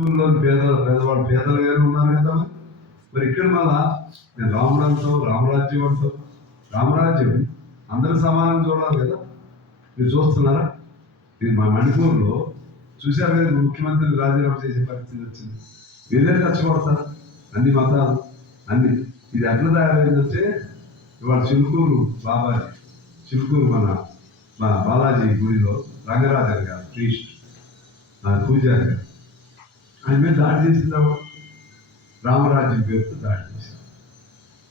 ఊళ్ళో పేదవాళ్ళు పేదలుగానే ఉన్నారు కదా. మరి ఇక్కడ మళ్ళా నేను రాముడు అంటావు, రామరాజ్యం అంటావు. రామరాజ్యం అందరూ సమానం చూడాలి కదా. మీరు చూస్తున్నారా? ఇది మా మణిపూర్లో చూశారు కదా, ముఖ్యమంత్రి రాజీనామా చేసే పరిస్థితి వచ్చింది. వీళ్ళే కష్టపడతారు, అన్ని మతాలు అన్ని. ఇది ఎట్లా తయారైందంటే ఇవాళ చిలుకూరు మన బాలాజీ గుడిలో రంగరాజన్ గారు ప్రీస్ట్ పూజారి గారు, ఆయన మీద దాడి చేసింది రామరాజ్యం పేరుతో దాడి చేశారు.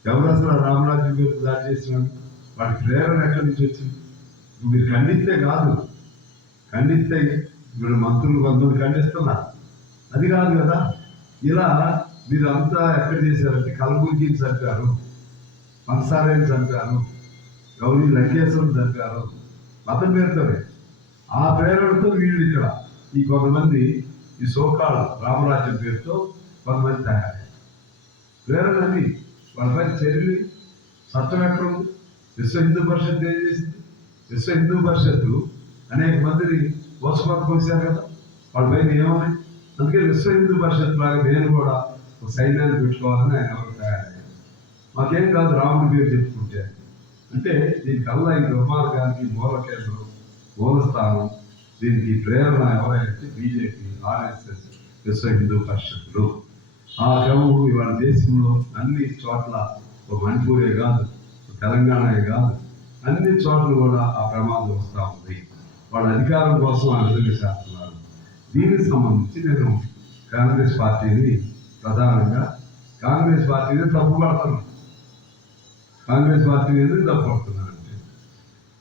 ఎవరు అసలు రామరాజ్యం పేరుతో దాడి చేసినాడు? వాటి ప్రేరణ ఎక్కడి నుంచి వచ్చింది? మీరు ఖండిస్తే కాదు, ఖండిస్తే మీరు మంత్రులు కొంతమంది ఖండిస్తున్నారు, అది కాదు కదా. ఇలా మీరు అంతా ఎక్కడ చేశారంటే కలబుర్గిని చంపారు, పంసారేని చంపారు, గౌరీ లంకేశ్వరం చంపారు, మతం పేరుతోనే. ఆ ప్రేరణతో వీళ్ళు ఇక్కడ ఈ కొంతమంది ఈ సోకాల రామరాజ్యం పేరుతో కొంతమంది తయారయ్యారు. ప్రేరణని వాళ్ళపై చర్యలు చట్టం ఎక్కడ ఉంది? విశ్వ హిందూ పరిషత్ ఏం చేసింది? విశ్వ హిందూ పరిషత్తు అనేక మందిని మోసపత్తి పోసారు కదా, వాళ్ళ పైన ఏమన్నాయి? అందుకే విశ్వ హిందూ పరిషత్ లాగా నేను కూడా ఒక సైన్యాన్ని పెట్టుకోవాలని ఆయన ఎవరు తయారయ్యారు. మాకేం కాదు రాముడి పేరు చెప్పుకుంటే అంటే దీనికల్లా ఈ దుర్మార్గానికి మూల కేంద్రం, మూల స్థానం, దీనికి ప్రేరణ ఎవరైతే బీజేపీ, ఆర్ఎస్ఎస్, విశ్వ హిందూ పరిషత్తులు. ఆ క్రమం ఇవాళ దేశంలో అన్ని చోట్ల, ఒక మణిపూరే కాదు, తెలంగాణే కాదు, అన్ని చోట్ల కూడా ఆ ప్రమాదం వస్తూ ఉంది. వాళ్ళ అధికారం కోసం ఆ విధంగా చేస్తున్నారు. దీనికి సంబంధించి నేను కాంగ్రెస్ పార్టీని ప్రధానంగా తప్పుపడుతున్నాను. కాంగ్రెస్ పార్టీని ఎందుకు తప్పుపడుతున్నానంటే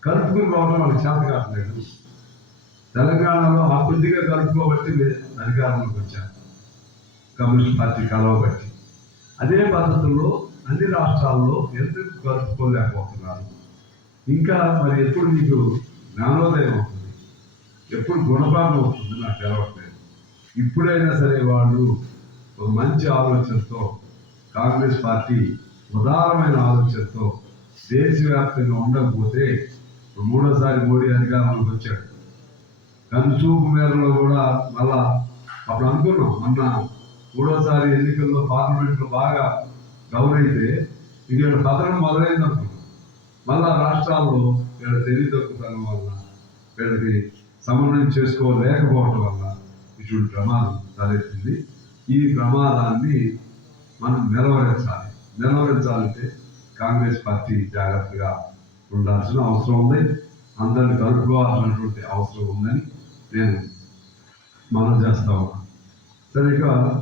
కలుపుకుని పోవడం వాళ్ళకి చేత కావట్లేదు. తెలంగాణలో ఆ కొద్దిగా కలుపుకోబట్టి అధికారంలోకి వచ్చారు, కమ్యూనిస్ట్ పార్టీ కలవబట్టి. అదే పద్ధతుల్లో అన్ని రాష్ట్రాల్లో ఎందుకు కలుపుకోలేకపోతున్నారు? ఇంకా మరి ఎప్పుడు మీకు జ్ఞానోదయం అవుతుంది, ఎప్పుడు గుణపాఠం అవుతుంది నాకు తెలవట్లేదు. ఇప్పుడైనా సరే వాళ్ళు ఒక మంచి ఆలోచనతో, కాంగ్రెస్ పార్టీ ఉదారమైన ఆలోచనతో దేశవ్యాప్తంగా ఉండకపోతే మూడోసారి మోడీ అధికారంలోకి వచ్చాడు. కనుచూపు మేరలో కూడా మళ్ళా అప్పుడు అనుకున్నాం, మొన్న మూడోసారి ఎన్నికల్లో పార్లమెంట్లో బాగా గౌరవితే ఇక్కడ పతనం మొదలైంది అనుకున్నాం. మళ్ళా రాష్ట్రాల్లో వీళ్ళ తెలివితక్కువతనం వల్ల, వీళ్ళకి సమన్వయం చేసుకోలేకపోవటం వల్ల ఇటువంటి ప్రమాదం తలెత్తింది. ఈ ప్రమాదాన్ని మనం నిలవరించాలంటే కాంగ్రెస్ పార్టీ జాగ్రత్తగా ఉండాల్సిన అవసరం ఉంది, అందరిని కలుపుకోవాల్సినటువంటి అవసరం ఉందని నేను మనం చేస్తా ఉన్నాను. సరిగ్గా